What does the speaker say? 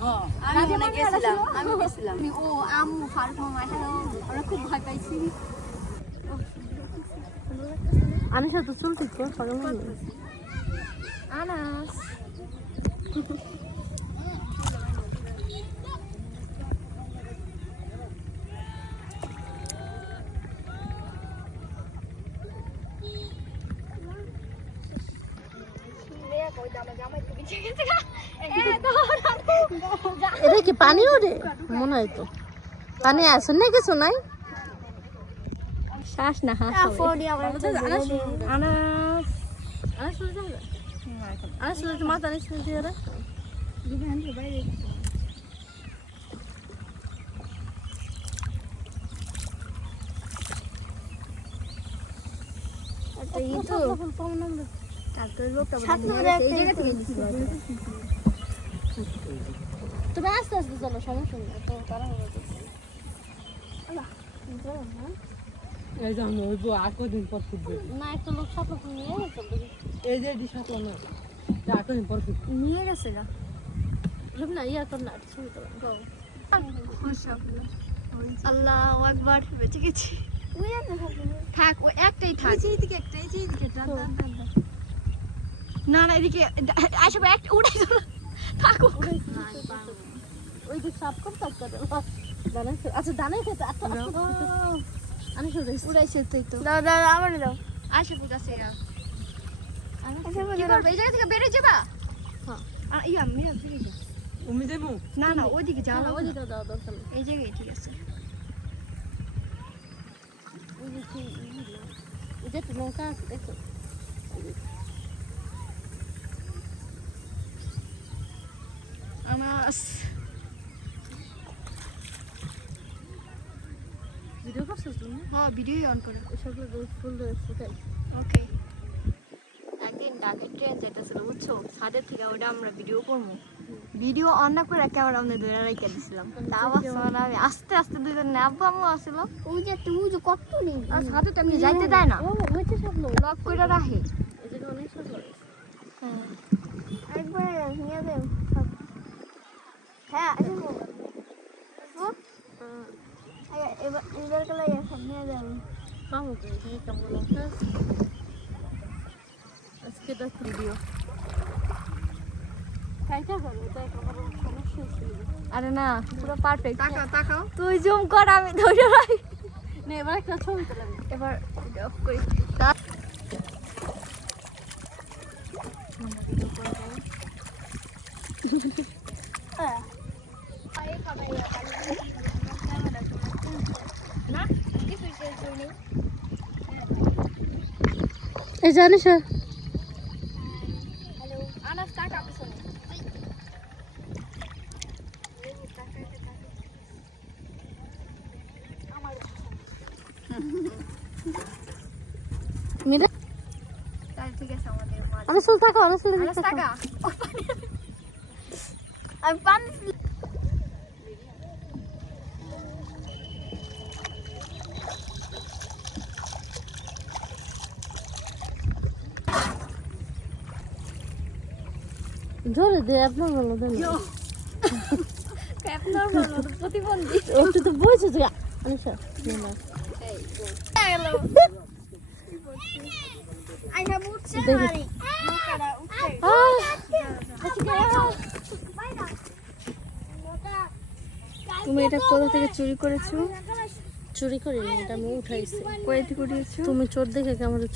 আমি মনে গেছিলাম। আমি গেছিলাম। ও আম্মু ফারুক মামা হ্যালো আমরা খুব ভয় পাইছি। আনিসা তো চুল ঠিক কর পাগল না আনাস। এটা কি পানি ওরে? মনে হয় তো। পানি আছে না কিছু নাই? শ্বাস না হাস তারপরে লোকটা এই জায়গা থেকে। তুমি আস্তে আস্তে চলো সমস্যা নেই তো করতে নেই। এই যে আমি ওইব আর কদিন পর ফুটবে না একটা লোক ফুল নিয়ে বুঝি। এই যে এটি সাতলা না আর কদিন পর ফুটবে নিয়ে গেছে লোক না ইয়া কর না ছবি তো গাও আল্লাহ একবার বেঁচে গেছি থাক ও একটাই থাক এইদিকে একটা এইদিকে। না না এদিকে আসবে একটা উড়ে গেল থাকো ওই যে সাপ কর সাপ করে দানা আচ্ছা দানাই খেতে আচ্ছা আমি শুধু উড়াইছে তুই তো। দাও দাও আমার দাও। আশা পূজা সে এই জায়গা থেকে বেরিয়ে যাবা? হ্যাঁ। ইয়া মিয়া বেরিয়ে যা দেবো? না না ওইদিকে যাও ওই দিকে দাও দরকার নেই। এই জায়গায় ঠিক আছে। ওই যে কি ওই যে একটু নৌকা আছে দেখো আনাস ভিডিও করছিস তুমি হ্যাঁ ভিডিও অন করে। এসব ফুল ফুটাই ওকে। একদিন ডাকের ট্রেন যেতেছিল বুঝছ? ছাদের থেকে ওটা আমরা ভিডিও করব। ভিডিও অন না করে ক্যামেরা আমাদের ধরে রেখে দিছিলাম। তা আবার সময় আমি আস্তে আস্তে দুজন নাববো আমি আসছিল ওই যে তুই যে কত নেই? আর ছাদে তো এমনি যাইতে দেয় না। ও হয়েছে সব লোক। করে রাখে। এই অনেক সব হ্যাঁ একবার হ্যাঁ এবার এবার দেব পাবো তো এখানে কেমন লোক আজকে দেখ ভিডিও। কাইটা করো তাই আমার আরে না পুরো পারফেক্ট তাকাও তাকাও। তুই জুম কর আমি ধরে রাখি। না এবার একটা ছবি তুলে এবার অফ করি। হয়নি এই জানিস হ্যালো আনাস টাকা পিছনে মিরা তাহলে ঠিক আছে আমাদের মাছ অনেক চুল থাকো অনেক চুল আনাস থাকো টাকা আমি পান জোরে দে আপনার বলো দেন প্রতিবন্ধী। একটু তো তুই দেখি। তুমি এটা কোথা থেকে চুরি করেছ? চুরি করিনি এটা আমি উঠাইছি। থেকে উঠিয়েছো? তুমি চোর দেখে কি আমাদের